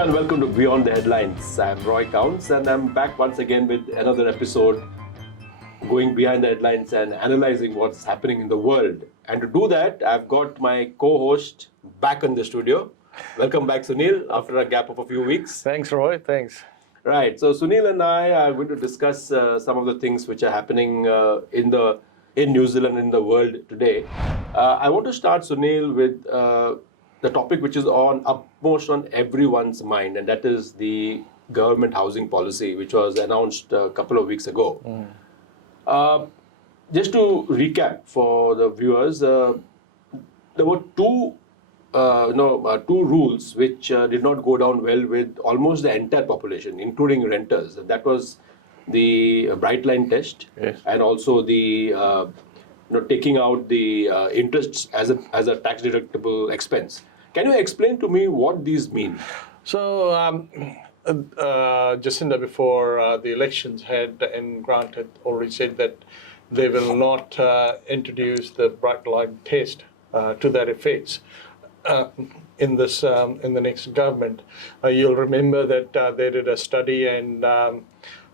and welcome to Beyond the Headlines. I'm Roy Counts and I'm back once again with another episode going behind the headlines and analyzing what's happening in the world. And to do that, I've got my co-host back in the studio. Welcome back, Sunil, after a gap of a few weeks. Thanks, Roy. Thanks. Right. So Sunil and I are going to discuss some of the things which are happening in New Zealand, in the world today. I want to start, Sunil, with the topic which is upmost on everyone's mind, and that is the government housing policy, which was announced a couple of weeks ago. Just to recap for the viewers, there were two rules which did not go down well with almost the entire population, including renters. That was the bright line test, yes, and also the taking out the interests as a tax deductible expense. Can you explain to me what these mean? So, Jacinda, before the elections, had and Grant had already said that they will not introduce the bright line test to that effect in the next government. You'll remember that they did a study and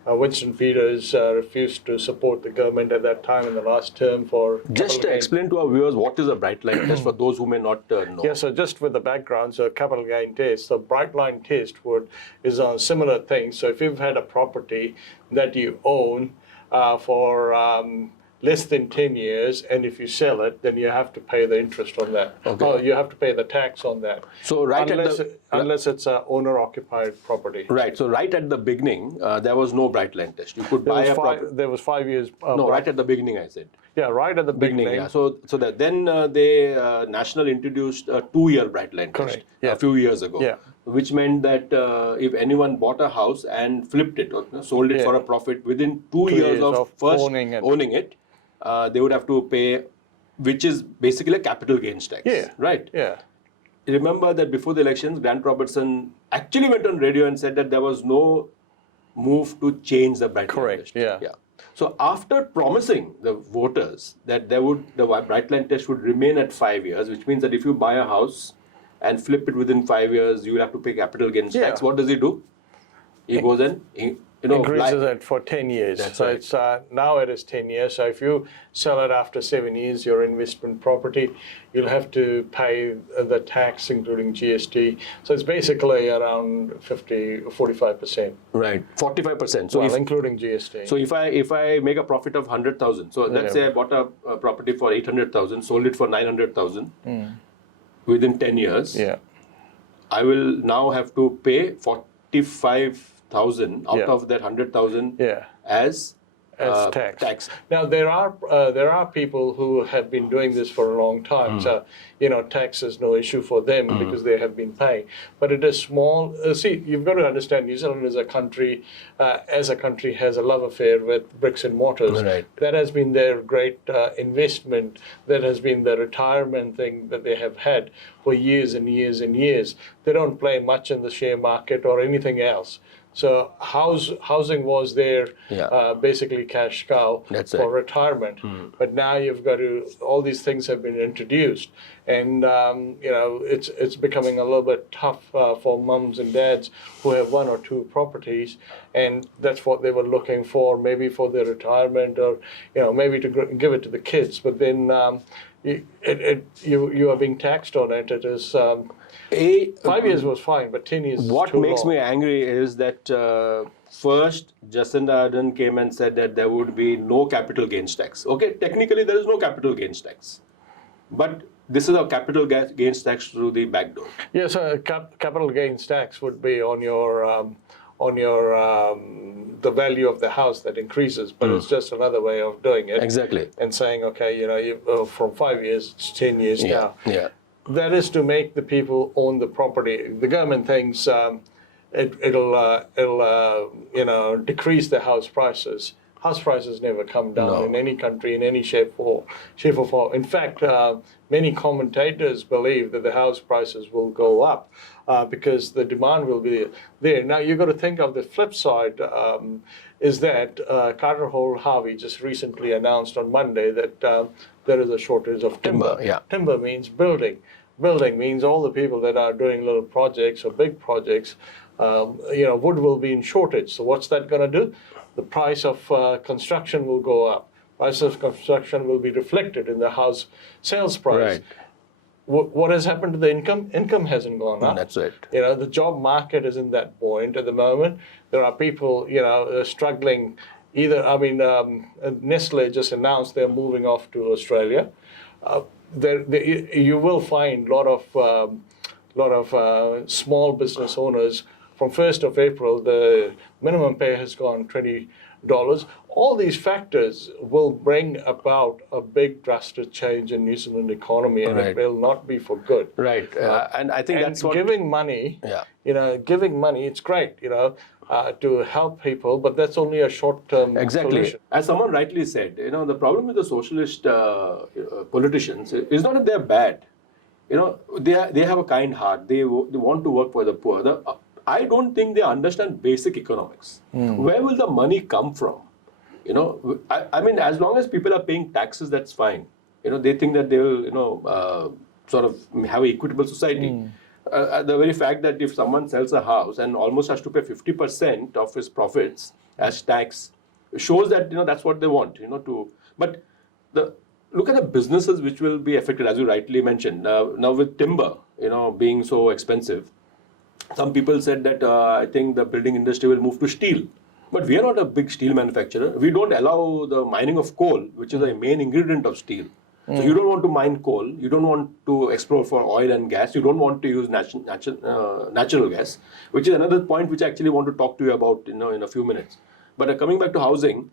Winston Peters refused to support the government at that time in the last term for... Just to explain to our viewers, what is a bright line test for those who may not know? Yeah, so just with the background, so capital gain test, so bright line test is on similar things. So if you've had a property that you own for less than 10 years, and if you sell it, then you have to pay the interest on that. Okay. Oh, you have to pay the tax on that. So unless it's an owner-occupied property. Right. So right at the beginning, there was no bright line test. You could buy a property. There was 5 years. No, right at the beginning, I said. Yeah, right at the beginning. Yeah. So that then they National introduced a 2-year bright line test a few years ago. Yeah. Which meant that if anyone bought a house and flipped it or sold it for a profit within 2 years of first owning it, they would have to pay, which is basically a capital gains tax. Yeah. Right? Yeah. Remember that before the elections, Grant Robertson actually went on radio and said that there was no move to change the bright line test. Correct. Yeah. So after promising the voters that the bright line test would remain at 5 years, which means that if you buy a house and flip it within 5 years, you will have to pay capital gains tax. What does he do? He goes and increases it for 10 years. That's so right. it's now it is 10 years. So if you sell it after 7 years, your investment property, you'll have to pay the tax, including GST. So it's basically around 45%. Right, 45%. So including GST. So if I make a profit of 100,000, so let's say I bought a property for 800,000, sold it for 900,000 within 10 years. Yeah. I will now have to pay 45,000 out of that 100,000 as tax. Now there are people who have been doing this for a long time. So tax is no issue for them because they have been paying. But it is small. See, you've got to understand, New Zealand is a country, has a love affair with bricks and mortars. Right. That has been their great investment. That has been the retirement thing that they have had for years and years and years. They don't play much in the share market or anything else. So housing was their basically cash cow for retirement. But now you've got all these things have been introduced. And, it's becoming a little bit tough for mums and dads who have 1 or 2 properties. And that's what they were looking for, maybe for their retirement or, maybe to give it to the kids. But then you are being taxed on it. It is... 5 years was fine, but 10 years What makes me angry is that first Jacinda Ardern came and said that there would be no capital gains tax. Okay, technically there is no capital gains tax. But this is a capital gains tax through the back door. Yes, capital gains tax would be on your the value of the house that increases, but it's just another way of doing it. Exactly. And saying, okay, from 5 years, it's 10 years now. Yeah. That is to make the people own the property. The government thinks it'll decrease the house prices. House prices never come down in any country in any shape or form. In fact, many commentators believe that the house prices will go up because the demand will be there. Now you've got to think of the flip side. Is that Carter Hall Harvey just recently announced on Monday that there is a shortage of timber. Yeah. Timber means building. building means all the people that are doing little projects or big projects, wood will be in shortage. So what's that going to do? The price of construction will go up. Price of construction will be reflected in the house sales price. Right. What has happened to the income? Income hasn't gone up. That's it. The job market is in that point at the moment. There are people, struggling. Nestle just announced they're moving off to Australia. You will find a lot of small business owners. From 1st of April, the minimum pay has gone $20. All these factors will bring about a big drastic change in New Zealand economy, and it will not be for good. Right, and I think that's what giving money. Giving money, it's great, to help people, but that's only a short-term solution. As someone rightly said, the problem with the socialist politicians is not that they're bad. They have a kind heart. They want to work for the poor. I don't think they understand basic economics. Where will the money come from? As long as people are paying taxes, that's fine. They think that they will, sort of have an equitable society. The very fact that if someone sells a house and almost has to pay 50% of his profits as tax shows that that's what they want. But look at the businesses which will be affected, as you rightly mentioned. Now with timber, being so expensive, some people said that I think the building industry will move to steel. But we are not a big steel manufacturer. We don't allow the mining of coal, which is the main ingredient of steel. So you don't want to mine coal. You don't want to explore for oil and gas. You don't want to use natural gas, which is another point which I actually want to talk to you about in a few minutes. But coming back to housing,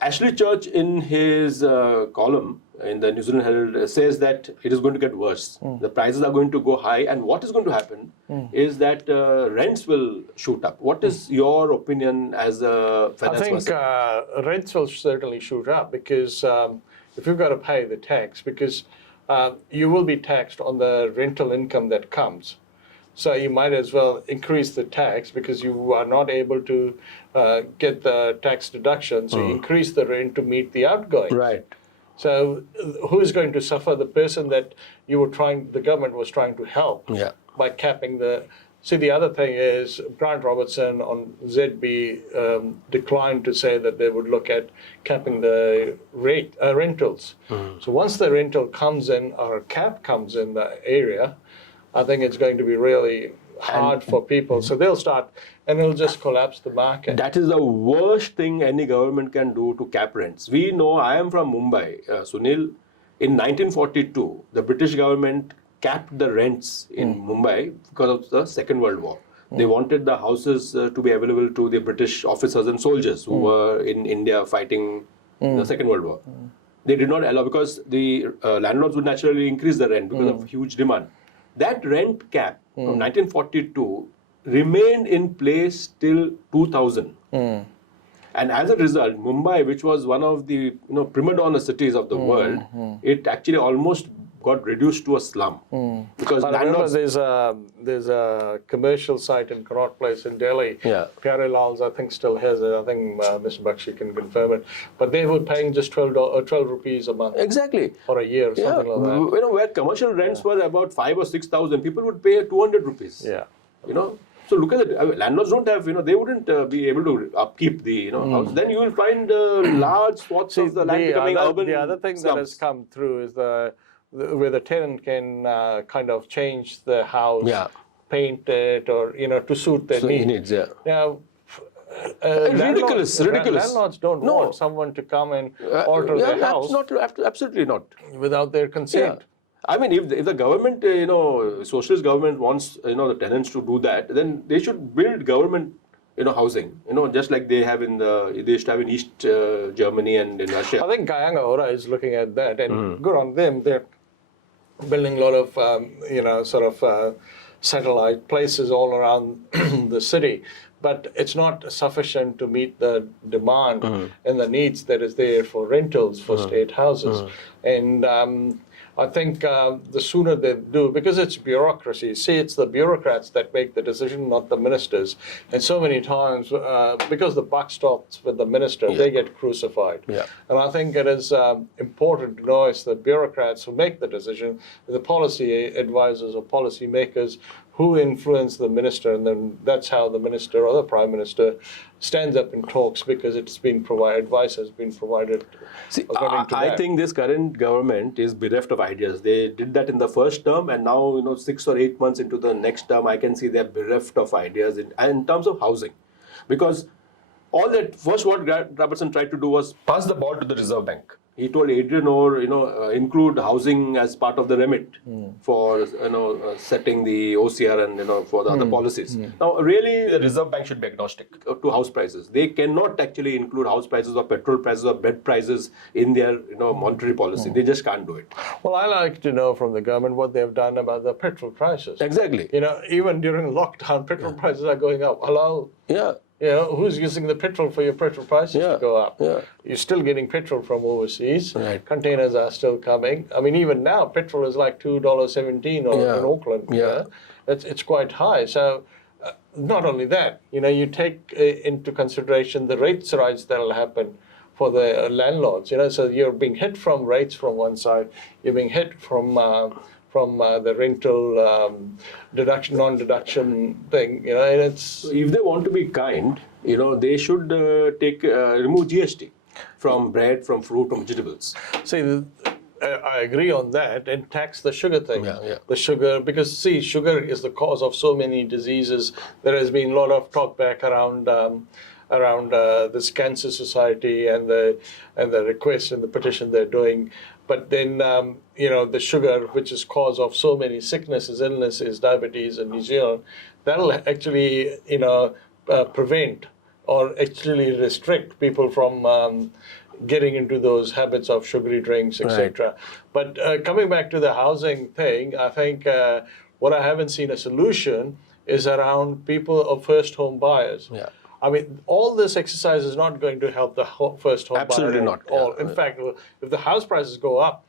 Ashley Church in his column in the New Zealand Herald says that it is going to get worse. The prices are going to go high, and what is going to happen is that rents will shoot up. What is your opinion as a finance person? I think rents will certainly shoot up because if you've got to pay the tax, because you will be taxed on the rental income that comes. So you might as well increase the tax because you are not able to get the tax deduction. So you increase the rent to meet the outgoing. Right. So who is going to suffer? The person that the government was trying to help by capping the. See, the other thing is Grant Robertson on ZB declined to say that they would look at capping the rentals. So once the rental comes in or a cap comes in the area, I think it's going to be really hard for people. So they'll start, and it'll just collapse the market. That is the worst thing any government can do to cap rents. We know, I am from Mumbai, Sunil. In 1942, the British government capped the rents in Mumbai because of the Second World War. They wanted the houses to be available to the British officers and soldiers who were in India fighting the Second World War. They did not allow because the landlords would naturally increase the rent because of huge demand. That rent cap from 1942 remained in place till 2000. And as a result, Mumbai, which was one of the prima donna cities of the world, it actually almost got reduced to a slum. Because I remember there's a commercial site in Connaught Place in Delhi. Pyare Lal's, I think, still has it. I think Mr. Bakshi can confirm it. But they were paying just 12 rupees a month. Exactly. Or a year, something like that. Where commercial rents were about 5,000 or 6,000, people would pay 200 rupees. So look at it. Landlords don't have, they wouldn't be able to upkeep the house. Then you will find large swaths of the land becoming urban. The other thing that has come through is where the tenant can kind of change the house, paint it, or to suit their needs. Now, ridiculous. Landlords don't want someone to come and alter their house. Absolutely not. Without their consent. I mean, if the government, socialist government wants, the tenants to do that, then they should build government, housing, just like they used to have in East Germany and in Russia. I think Kayanga Ora is looking at that, and good on them. They're building a lot of, satellite places all around the city. But it's not sufficient to meet the demand and the needs that is there for rentals for state houses. And I think the sooner they do, because it's bureaucracy. See, it's the bureaucrats that make the decision, not the ministers. And so many times, because the buck stops with the minister, they get crucified. Yeah. And I think it is important to know it's the bureaucrats who make the decision, the policy advisors or policy makers who influence the minister, and then that's how the minister or the prime minister stands up and talks, because it's been provided, advice has been provided. See, according to I that. think this current government is bereft of ideas. They did that in the first term, and now 6 or 8 months into the next term, I can see they're bereft of ideas in terms of housing, because all that first what Robertson tried to do was pass the ball to the Reserve Bank. He told Adrian Orr, include housing as part of the remit for setting the OCR and for the other policies. Now, really, the Reserve Bank should be agnostic to house prices. They cannot actually include house prices or petrol prices or bed prices in their monetary policy. They just can't do it. Well, I like to know from the government what they've done about the petrol prices. Exactly. Even during lockdown, petrol prices are going up. Hello? Yeah. Who's using the petrol for your petrol prices to go up? Yeah. You're still getting petrol from overseas. Right. Containers are still coming. I mean, even now, petrol is like $2.17 in Auckland. Yeah. It's quite high. So not only that, you take into consideration the rates rise that will happen for the landlords. So you're being hit from rates from one side. You're being hit from the rental deduction, non-deduction thing, and it's. So if they want to be kind, they should remove GST from bread, from fruit, from vegetables. See, I agree on that, and tax the sugar thing. Yeah. The sugar, because see, sugar is the cause of so many diseases. There has been a lot of talk back around this cancer society and the request and the petition they're doing. But then, the sugar, which is cause of so many sicknesses, illnesses, diabetes in New Zealand, that'll actually, prevent or actually restrict people from getting into those habits of sugary drinks, etc. Right. But coming back to the housing thing, I think what I haven't seen a solution is around people of first home buyers. Yeah. I mean, all this exercise is not going to help the first home Absolutely buyer not. at all. Yeah. In fact, if the house prices go up,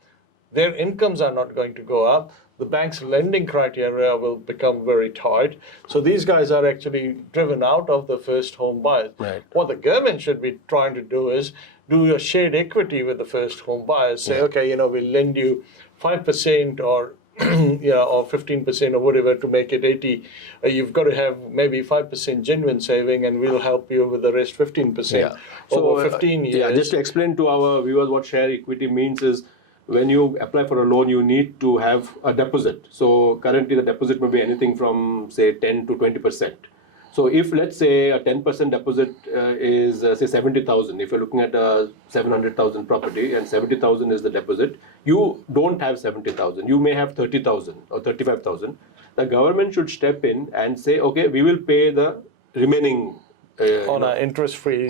their incomes are not going to go up. The bank's lending criteria will become very tight. So these guys are actually driven out of the first home buyers. Right. What the government should be trying to do is do a shared equity with the first home buyers. Say, okay, we'll lend you 5% or or 15% or whatever to make it 80. You've got to have maybe 5% genuine saving, and we'll help you with the rest 15% over 15 years. Yeah, just to explain to our viewers what share equity means is, when you apply for a loan, you need to have a deposit. So currently the deposit may be anything from say 10 to 20%. So if let's say a 10% deposit is say 70,000, if you're looking at a 700,000 property and 70,000 is the deposit, you don't have 70,000. You may have 30,000 or 35,000. The government should step in and say, okay, we will pay the remaining on an interest-free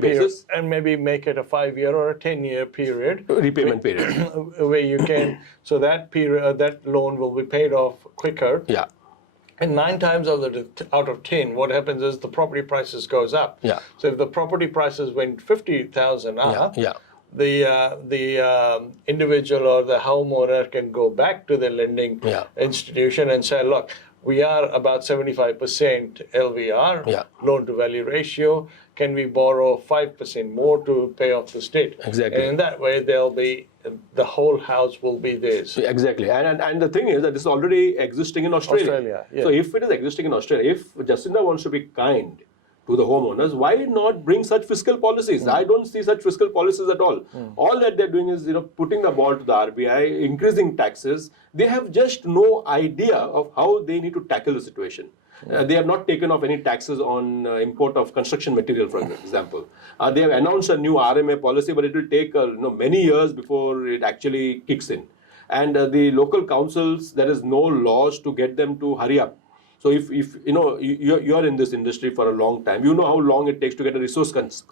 basis, and maybe make it a 5-year or a 10-year period repayment period, where you can, so that period, that loan will be paid off quicker. Yeah. And 9 times out of 10, what happens is the property prices goes up. Yeah. So if the property prices went 50,000 up, the individual or the homeowner can go back to the lending institution and say, look, we are about 75% LVR, loan to value ratio. Can we borrow 5% more to pay off this debt? Exactly. And in that way, the whole house will be theirs. Exactly. And the thing is that this is already existing in Australia. Yeah. So if it is existing in Australia, if Jacinda wants to be kind to the homeowners, why not bring such fiscal policies? I don't see such fiscal policies at all. All that they're doing is putting the ball to the RBI, increasing taxes. They have just no idea of how they need to tackle the situation. They have not taken off any taxes on import of construction material, for example. They have announced a new RMA policy, but it will take many years before it actually kicks in. And the local councils, there is no laws to get them to hurry up. So if you're in this industry for a long time, you know how long it takes to get a resource consent.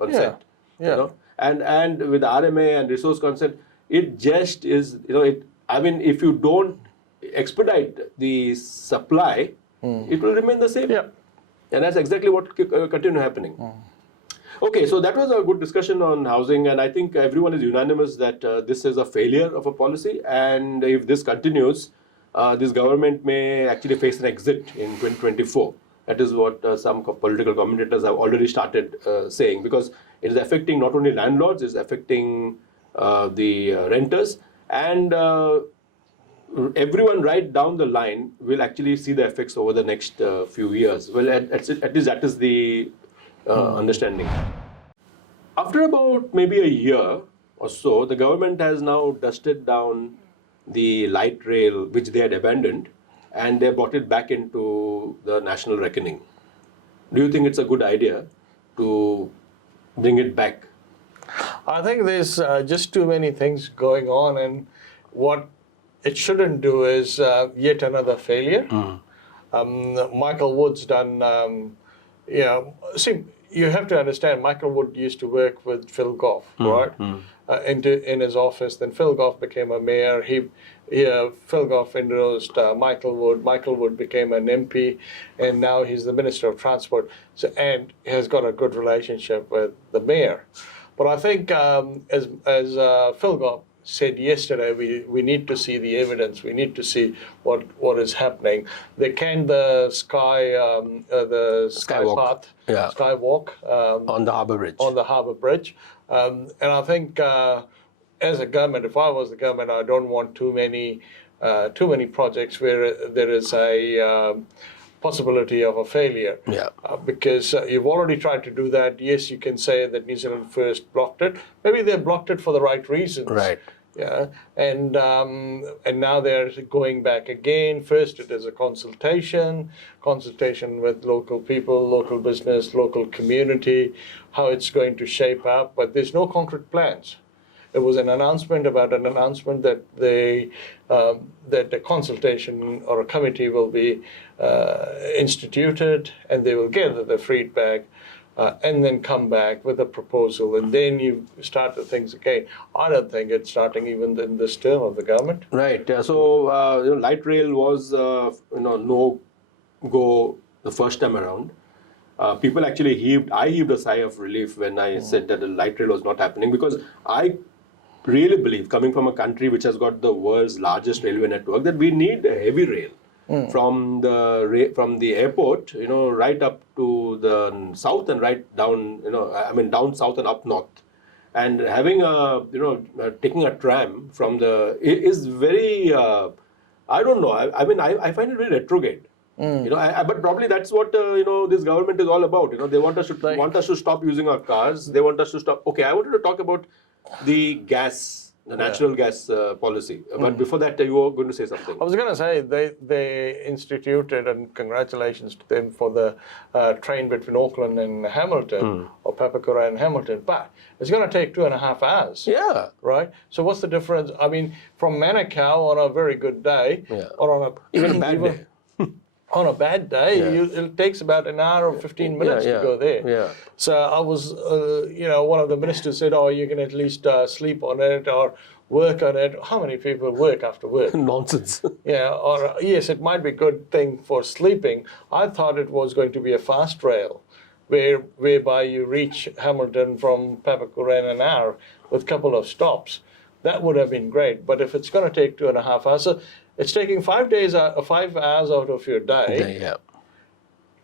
And with RMA and resource consent, it just is if you don't expedite the supply, it will remain the same. Yeah. And that's exactly what continue happening. Okay, so that was a good discussion on housing, and I think everyone is unanimous that this is a failure of a policy, and if this continues, this government may actually face an exit in 2024. That is what some political commentators have already started saying, because it is affecting not only landlords, it's affecting the renters, and everyone right down the line will actually see the effects over the next few years. Well, at least that is the understanding. After about maybe a year or so, the government has now dusted down the light rail which they had abandoned, and they brought it back into the national reckoning. Do you think it's a good idea to bring it back? I think there's just too many things going on, and what it shouldn't do is yet another failure. Michael Wood's done, see, you have to understand, Michael Wood used to work with Phil Goff, right? In his office. Then Phil Goff became a mayor. Phil Goff endorsed Michael Wood. Michael Wood became an MP, and now he's the Minister of Transport. So, and has got a good relationship with the mayor. But I think, as Phil Goff said yesterday, we need to see the evidence. We need to see what is happening. They canned the Skywalk. Skywalk On the Harbour Bridge. On the Harbour Bridge, and I think as a government, if I was the government, I don't want too many projects where there is a possibility of a failure. Because you've already tried to do that. Yes, you can say that New Zealand First blocked it. Maybe they blocked it for the right reasons. Right. Yeah, and now they're going back again. First, it is a consultation with local people, local business, local community, how it's going to shape up. But there's no concrete plans. It was an announcement that that a consultation or a committee will be instituted, and they will gather the feedback. And then come back with a proposal, and then you start the things again. I don't think it's starting even in this term of the government. Right. So light rail was no go the first time around. People actually I heaved a sigh of relief when I said that the light rail was not happening, because I really believe, coming from a country which has got the world's largest railway network, that we need a heavy rail. From the airport, right up to the south and right down, down south and up north, and having taking a tram from is very, I don't know. I find it very retrograde. But probably that's what this government is all about. They want us to stop using our cars. They want us to stop. Okay, I wanted to talk about the gas. The natural gas policy. But before that, you were going to say something. I was going to say they instituted, and congratulations to them for the train between Auckland and Hamilton, or Papakura and Hamilton. But it's going to take 2.5 hours. Yeah. Right? So what's the difference? I mean, from Manukau on a very good day, or on even a bad day. On a bad day, it takes about an hour or 15 minutes to go there. Yeah. So I was, one of the ministers said, "Oh, you can at least sleep on it or work on it." How many people work after work? Nonsense. Or yes, it might be a good thing for sleeping. I thought it was going to be a fast rail, whereby you reach Hamilton from Papakura in an hour with a couple of stops. That would have been great. But if it's going to take 2.5 hours, so it's taking 5 hours out of your day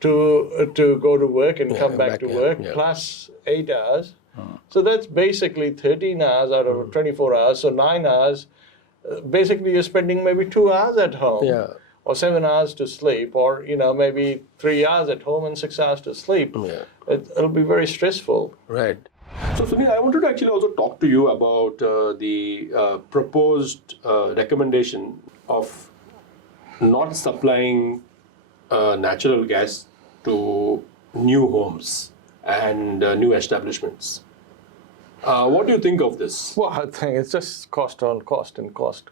to go to work and come back to work, plus 8 hours. So that's basically 13 hours out of 24 hours. So 9 hours, basically you're spending maybe 2 hours at home, or 7 hours to sleep, or maybe 3 hours at home and 6 hours to sleep. It'll be very stressful. Right. So Sunil, I wanted to actually also talk to you about the proposed recommendation of not supplying natural gas to new homes and new establishments. What do you think of this? Well, I think it's just cost on cost and cost.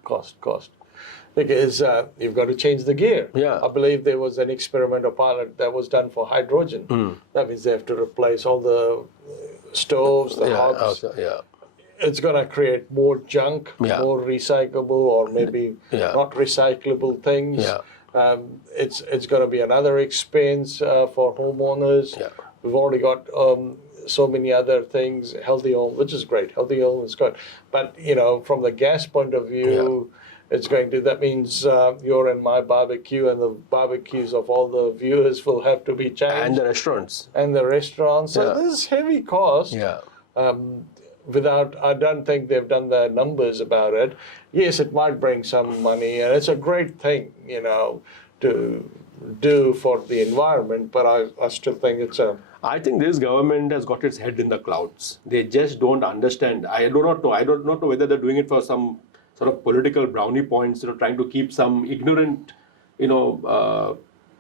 Because you've got to change the gear. I believe there was an experiment or pilot that was done for hydrogen. That means they have to replace all the stoves, the hobs. It's going to create more junk, more recyclable, or maybe not recyclable things. It's going to be another expense for homeowners. We've already got so many other things, healthy home, which is great. Healthy home is good. But, from the gas point of view, that means your and my barbecue and the barbecues of all the viewers will have to be changed. And the restaurants. So there's heavy cost. Yeah. I don't think they've done the numbers about it. Yes, it might bring some money, and it's a great thing, to do for the environment, but I still think I think this government has got its head in the clouds. They just don't understand. I do not know. I don't know whether they're doing it for some sort of political brownie points, trying to keep some ignorant,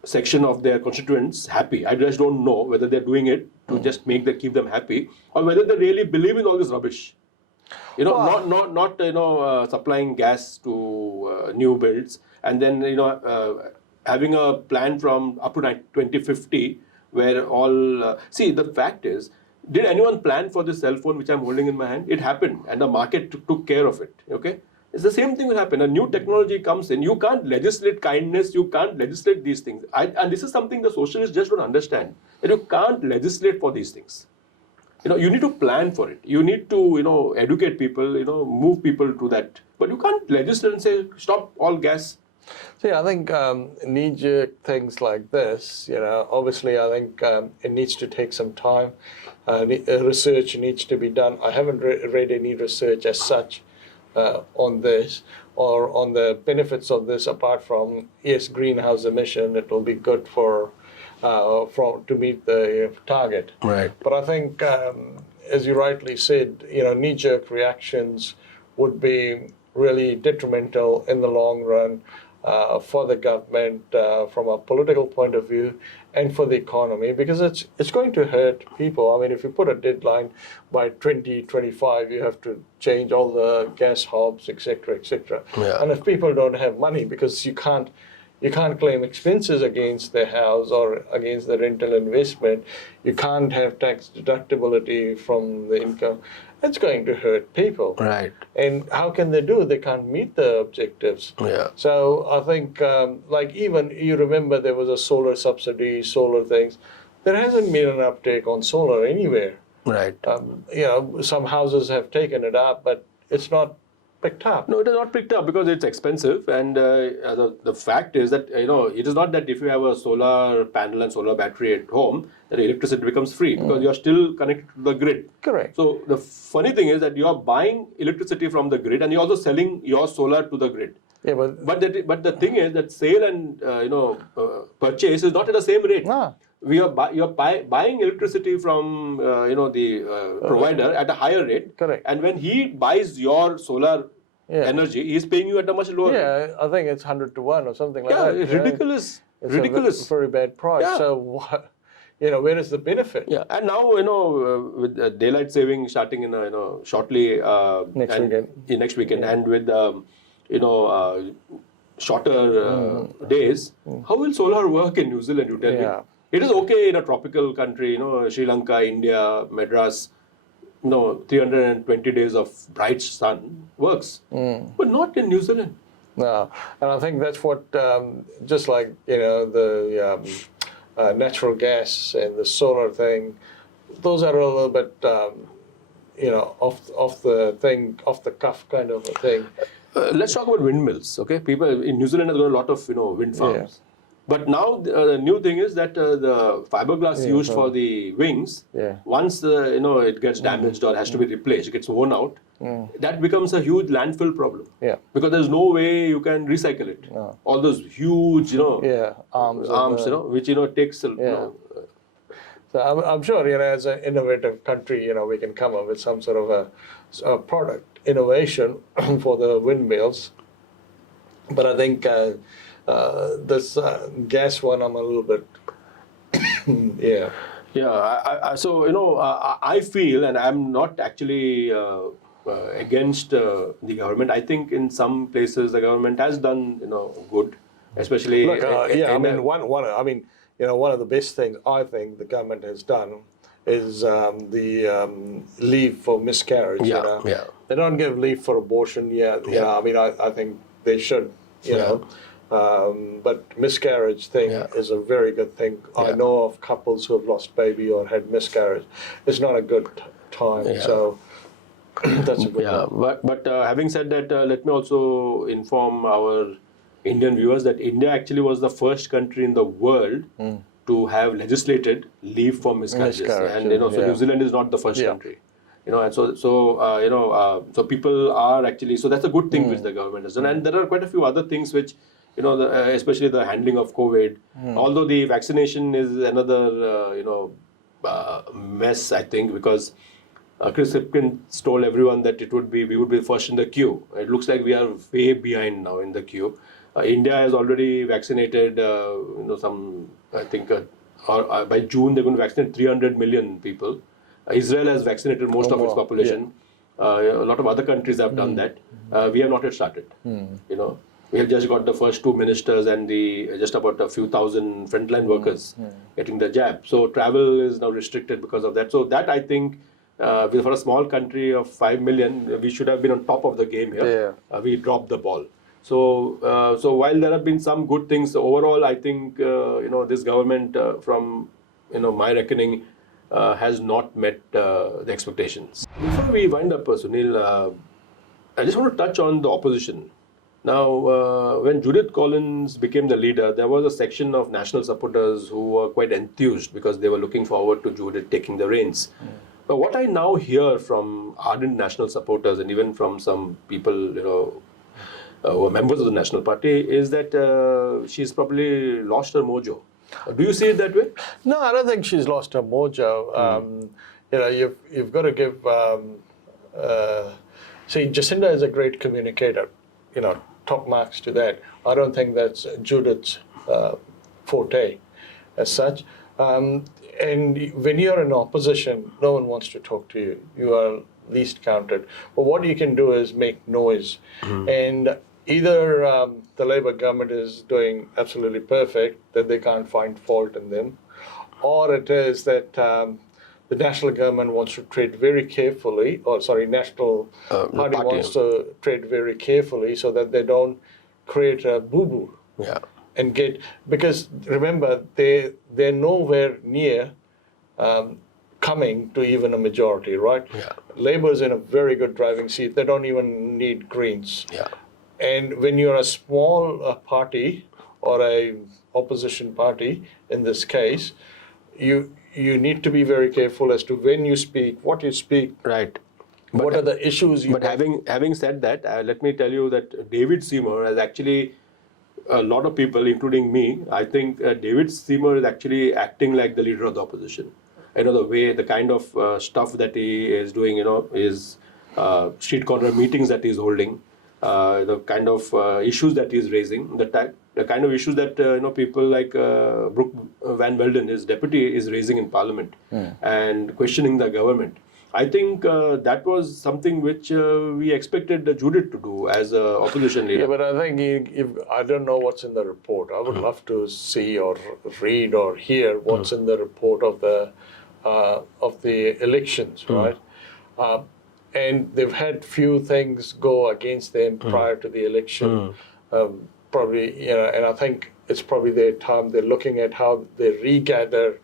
section of their constituents happy. I just don't know whether they're doing it to just keep them happy, or whether they really believe in all this rubbish. Not supplying gas to new builds, and then having a plan from up to 2050 where all see, the fact is, did anyone plan for this cell phone which I'm holding in my hand? It happened, and the market took care of it. Okay. It's the same thing will happen. A new technology comes in. You can't legislate kindness. You can't legislate these things. And this is something the socialists just don't understand. That you can't legislate for these things. You need to plan for it. You need to, educate people, move people to that. But you can't legislate and say, stop all gas. See, I think knee-jerk things like this, obviously I think it needs to take some time. Research needs to be done. I haven't read any research as such on this or on the benefits of this, apart from, yes, greenhouse emission, it will be good to meet the target. Right. But I think, as you rightly said, knee-jerk reactions would be really detrimental in the long run for the government from a political point of view and for the economy, because it's going to hurt people. I mean, if you put a deadline by 2025, you have to change all the gas hobs, etc., etc. Yeah. And if people don't have money, because you can't claim expenses against the house or against the rental investment, you can't have tax deductibility from the income, it's going to hurt people. Right. And how can they do? They can't meet the objectives. Yeah. So I think, even you remember there was a solar subsidy, solar things. There hasn't been an uptake on solar anywhere. Right. Some houses have taken it up, but it's not picked up. No, it is not picked up because it's expensive, and the fact is that it is not that if you have a solar panel and solar battery at home that electricity becomes free, because you are still connected to the grid. Correct. So the funny thing is that you are buying electricity from the grid and you're also selling your solar to the grid. Yeah, but the thing is that sale and purchase is not at the same rate. No. You're buying electricity from the provider at a higher rate. Correct. And when he buys your solar energy, he's paying you at a much lower rate. Yeah, I think it's 100 to 1 or something like that. Yeah, it's ridiculous. It's ridiculous. a very bad price. Yeah. So, where is the benefit? Yeah, and now with daylight saving starting in shortly next weekend, and with shorter days, how will solar work in New Zealand? You tell me. It is okay in a tropical country, Sri Lanka, India, Madras. 320 days of bright sun works, but not in New Zealand. No, and I think that's what, just like the natural gas and the solar thing, those are a little bit, off the cuff kind of a thing. Let's talk about windmills. Okay, people in New Zealand have got a lot of wind farms. Yeah. But now the new thing is that the fiberglass used for the wings, once it gets damaged or has to be replaced, it gets worn out, that becomes a huge landfill problem. Yeah. Because there's no way you can recycle it. No. All those huge, arms, which takes. So I'm sure, as an innovative country, we can come up with some sort of a product innovation for the windmills. But I think. This gas one, I'm a little bit, Yeah. I feel, and I'm not actually against the government. I think in some places the government has done, good, especially. Look, one of the best things I think the government has done is the leave for miscarriage. Yeah. They don't give leave for abortion. I think they should. But miscarriage thing is a very good thing. I know of couples who have lost baby or had miscarriage. It's not a good time. So that's a good one. But having said that, let me also inform our Indian viewers that India actually was the first country in the world to have legislated leave for miscarriages. And so New Zealand is not the first country. And so people are actually, so that's a good thing which the government has done. And there are quite a few other things which, especially the handling of COVID. Although the vaccination is another, mess, I think, because Chris Hipkins told everyone that we would be first in the queue. It looks like we are way behind now in the queue. India has already vaccinated, I think by June they're going to vaccinate 300 million people. Israel has vaccinated most of its population. A lot of other countries have done that. We have not yet started. We have just got the first 2 ministers and just about a few thousand frontline workers getting the jab. So travel is now restricted because of that. So that, I think, for a small country of 5 million, we should have been on top of the game here. We dropped the ball. So while there have been some good things, overall, I think this government, from my reckoning, has not met the expectations. Before we wind up, Sunil, I just want to touch on the opposition. Now, when Judith Collins became the leader, there was a section of national supporters who were quite enthused because they were looking forward to Judith taking the reins. But what I now hear from ardent national supporters and even from some people, who are members of the National Party, is that she's probably lost her mojo. Do you see it that way? No, I don't think she's lost her mojo. You've got to give. See, Jacinda is a great communicator. Top marks to that. I don't think that's Judith's forte, as such. And when you're in opposition, no one wants to talk to you. You are least counted. But what you can do is make noise. And either the Labour government is doing absolutely perfect, that they can't find fault in them, or it is that the national government wants to tread very carefully, National Party wants to tread very carefully so that they don't create a boo-boo. And because remember, they're nowhere near coming to even a majority, right? Labour's in a very good driving seat. They don't even need Greens. And when you're a small party or a opposition party, in this case, you need to be very careful as to when you speak, what you speak. Right. What are the issues you... But having said that, let me tell you that David Seymour has actually, a lot of people, including me, I think David Seymour is actually acting like the leader of the opposition. The kind of stuff that he is doing, is street corner meetings that he's holding, the kind of issues that he's raising, the kind of issues that people like Brooke Van Velden, his deputy, is raising in Parliament and questioning the government. I think that was something which we expected Judith to do as an opposition leader. Yeah, but I think I don't know what's in the report. I would love to see or read or hear what's in the report of the elections, right? And they've had few things go against them prior to the election. Probably, and I think it's probably their time. They're looking at how they regather,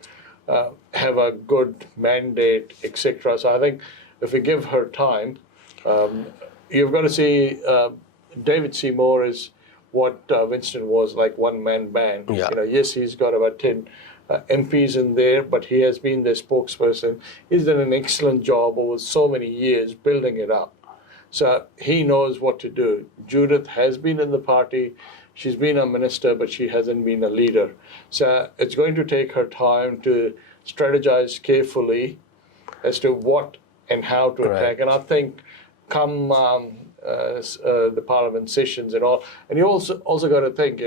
have a good mandate, etc. So I think if we give her time, you've got to see David Seymour is what Winston was, like one-man band. Yes, he's got about 10 MPs in there, but he has been their spokesperson. He's done an excellent job over so many years building it up. So he knows what to do. Judith has been in the party. She's been a minister, but she hasn't been a leader. So it's going to take her time to strategize carefully as to what and how to attack. And I think come the Parliament sessions and all, and you also got to think,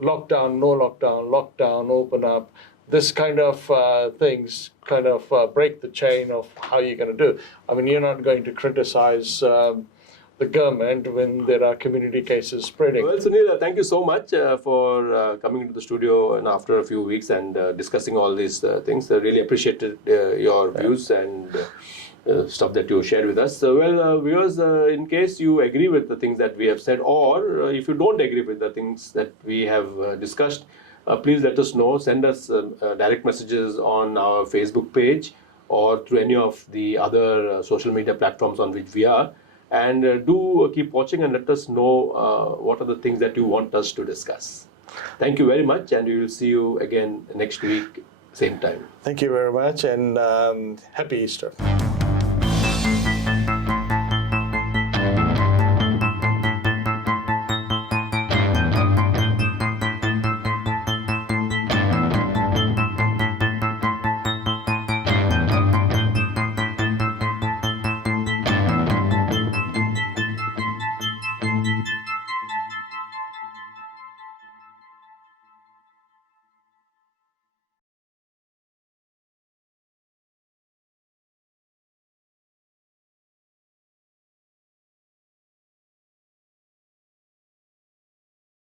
lockdown, no lockdown, lockdown, open up, this kind of things kind of break the chain of how you're going to do. I mean, you're not going to criticize the government when there are community cases spreading. Well, Sunil, thank you so much for coming into the studio and after a few weeks and discussing all these things. I really appreciated your views and stuff that you shared with us. Viewers, in case you agree with the things that we have said, or if you don't agree with the things that we have discussed, please let us know. Send us direct messages on our Facebook page or through any of the other social media platforms on which we are. And do keep watching and let us know what are the things that you want us to discuss. Thank you very much, and we will see you again next week, same time. Thank you very much, and happy Easter.